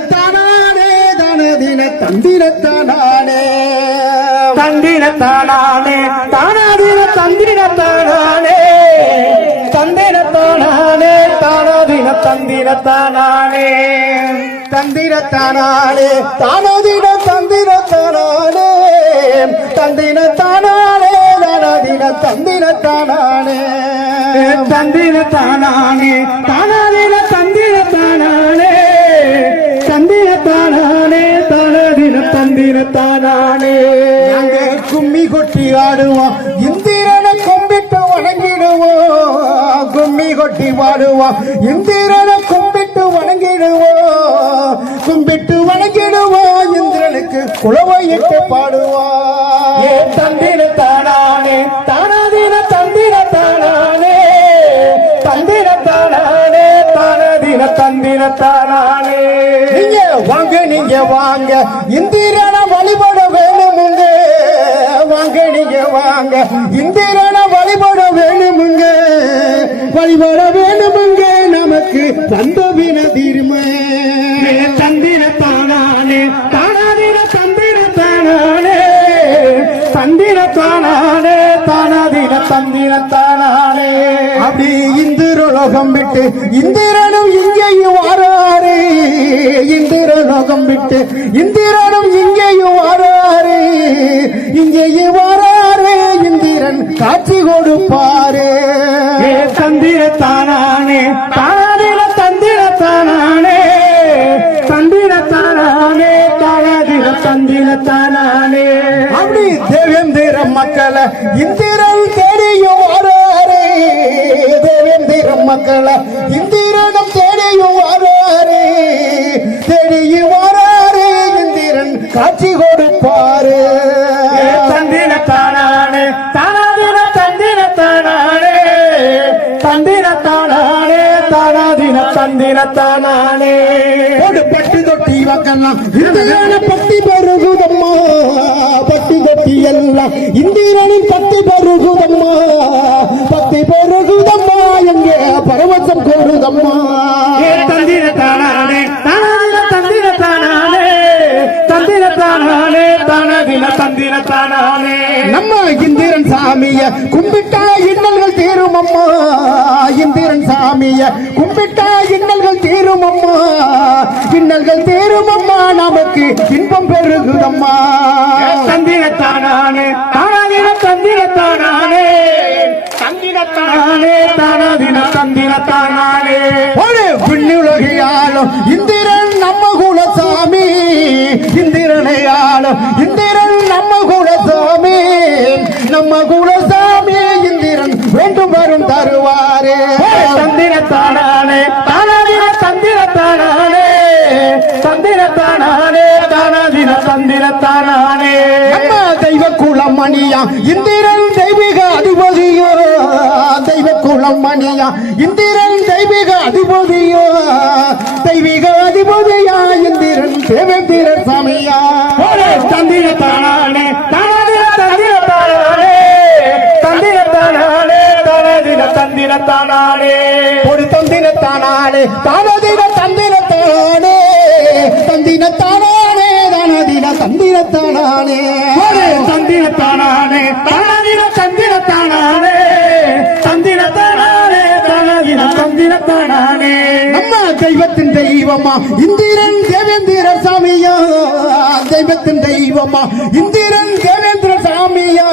தந்திரத்தானே தானதின தந்திரத்தானே தந்திரத்தானே தானாதின தந்திரத்தானே தந்திரத்தானே தானாதின தந்திரத்தானே தந்திரத்தானே தானதின தந்திரத்தானே தந்திரத்தானே தானதின தந்திரத்தானே தந்திரத்தானே தானாதின தந்திரத்தானே தந்திரத்தானே தானாதின தந்திரத்தானே கும்மி கொட்டி ஆடுவோம் இந்திரனை கும்பிட்டு வணங்கிடுவோம் கும்மி கொட்டி பாடுவோம் இந்திரனை கும்பிட்டு வணங்கிடுவோம் கும்பிட்டு வணங்கிடுவோம் இந்திரனுக்கு குலவையிட்டு பாடுவோம் தந்திரத்தானே தானாதின தந்திரத்தானே தந்திரத்தானே தானாதின தந்திரத்தானே நீங்க வாங்க இந்திரனை வழிபட வேணுமுங்க வாங்க நீங்க வாங்க இந்திரனை வழிபட வேணுமுங்க வழிபட வேணுமுங்க நமக்கு வந்தவின தீர்மை தந்திரத்தானே தானாதின தந்திரத்தானே தந்திரத்தானே தானாதின தந்திரத்தானே அப்படி இந்திரலோகம் விட்டு இந்திரனும் இங்கேயும் வாராரு இந்திரலோகம் விட்டு இந்திரனும் இங்கேயும் வாராரு இங்கேயும் வாராரு இந்திரன் காட்சி கொடுப்பாரு தந்திரத்தானே தானாதின தந்திரத்தானே தந்திரத்தானே தானாதின தந்திரத்தானே அப்படி தேவேந்திர மக்களை இந்திரன் தேடியும் வாராரு தேவேந்திர மக்களை இந்திரனும் தேடியும் வாராரு தேடியும் வாராரு இந்திரன் காட்சி கொடுப்பாரு தந்திரத்தானே தானாதின தந்திரத்தானே தந்திரத்தானே தானாதின தந்திரத்தானே பட்டு தொட்டி வைக்கலாம் இந்திரன பட்டி பருகுதம்மா பட்டி தொட்டி எல்லாம் இந்திரனின் பட்டி பருகுதம்மா பட்டி பருகுதம்மா எங்கே பரவசம் கூடுதம்மா தந்திரத்தானே தானாதின தந்திரத்தானே தந்திரத்தானே தானாதின தந்திரத்தானே நம்ம இந்திரன் சாமிய கும்பிட்டா இன்னல்கள் தீருமம்மா இந்திரன் சாமிய கும்பிட்டா இன்னல்கள் தீருமம்மா இன்னல்கள் தீருமம்மா நமக்கு இன்பம் பெருகுதம்மா தந்திரத்தானே தானாதின தந்திரத்தானே தந்திரத்தானே தானாதின தந்திரத்தானே ஒரு விண்ணுலகையாலும் இந்திரன் நம்ம குலசாமி இந்திரனை ஆளும் இந்திரன் நம்ம குலசாமி நம்ம குலசாமி இந்திரன் வேண்டும் வரும் தருவாரே தந்திரத்தானே தானாதின தந்திரத்தானே தந்திரத்தானே தானாதின தந்திரத்தானே நம்ம தெய்வ குலம் மணியா இந்திரன் தெய்வீக அதிபதியோ தெய்வ குலம் மணியா இந்திரன் தெய்வீக அதிபதியோ தெய்வீக அதிபதியா இந்திரன் தேவேந்திர சாமியா தந்திரத்தானே தானாதின தந்திரத்தானே தந்திரத்தானே தானாதின தந்திரத்தானே ஒரு தந்திரத்தானே தானதின தந்திரத்தானே தந்திரத்தானே தானதின தந்திரத்தானே தந்திரத்தானே தானாதின தந்திரத்தானே தந்திரத்தானே தானாதின தந்திரத்தானே நம்ம தெய்வத்தின் தெய்வமா இந்திரன் தேவேந்திர சாமியா தெய்வத்தின் தெய்வமா இந்திரன் தேவேந்திர சாமியா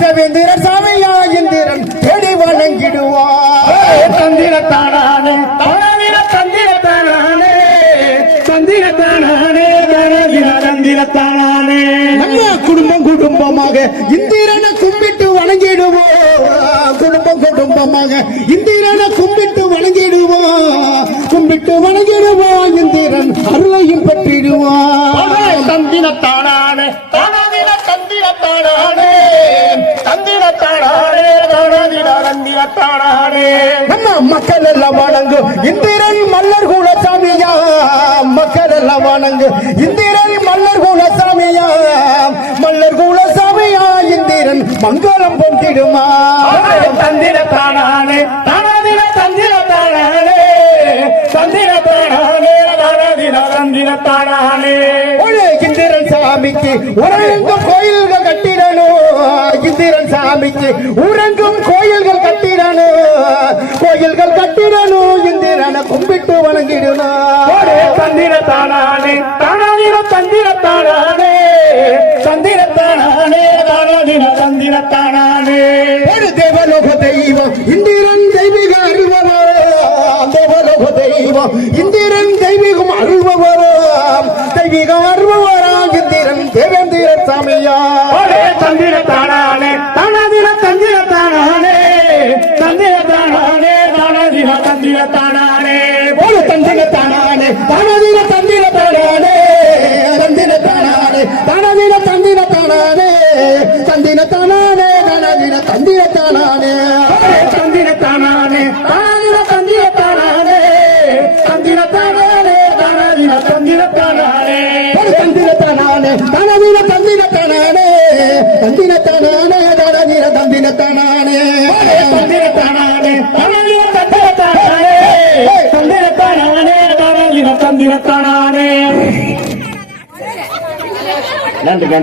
தேவேந்திர சாமியா இந்திரன் தேடி வணங்கிடுவார் தந்திரத்தானே தானாதின தந்திரத்தானே தந்திரத்தானே தானாதின தந்திரத்தானே நம்ம குடும்பமாக இந்திரனை கும்பிட்டு வணங்கிடுவோம் குடும்பமாக இந்திரனை கும்பிட்டு வணங்கிடுவோம் கும்பிட்டு வணங்கிடுவோம் இந்திரன் அருளையும் பெற்றிடுவான் தந்திரத்தானே தானாதின தந்திரத்தானே தந்திரத்தானே தானாதின தந்திரத்தானே நம்ம மக்கள் எல்லாம் வணங்கு இந்திரன் மல்லர் குலசாமியா மக்கள் எல்லாம் வணங்கு இந்திரன் மல்லர் குலசாமியா மல்லர் குலசாமியா இந்திரன் மங்களம் பொங்கிடுமா தந்திரத்தானே தானாதின தந்திரத்தானே தந்திரத்தானே தானாதின தந்திரத்தானே ஒரு இந்திரன் சாமிக்கு உறங்கும் கோயில்கள் கட்டிடணும் இந்திரன் சாமிக்கு உறங்கும் கோயில்கள் கட்டிடணும் இந்திரனை கும்பிட்டு வணங்கிடணும் தந்திரத்தானே தானாதிர தந்திரத்தானே தந்திரத்தானே தானாதிர தந்திரத்தானே ஒரு தேவலோக தெய்வம் இந்திரன் தெய்வீக அருள்பவராம் தேவலோக தெய்வம் இந்திரன் தெய்வீகம் அருள்பவராம் இந்திரன் தேவேந்திர சாமியா தந்திரத்தானே தானாதிர தந்திரத்தானே தந்திரத்தானே தானாதிர தந்திரத்தானே ஒரு தந்திரத்தானே தானாதிர தந்திரத்தானே தந்திரத்தானே தானாதிர தந்திரத்தானே தந்திரத்தானே தானாதிர தந்திரத்தானே தந்திரத்தானே தானாதிர தந்திரத்தானே தந்திரத்தானே தானாதிர தந்திரத்தானே தந்திரத்தானே தானாதிர தந்திரத்தானே தந்திரத்தானே தானாதிர தந்திரத்தானே தந்திரத்தானே தானாதிர தந்திரத்தானே தந்திரத்தானே தானாதிர தந்திரத்தானே நன்றி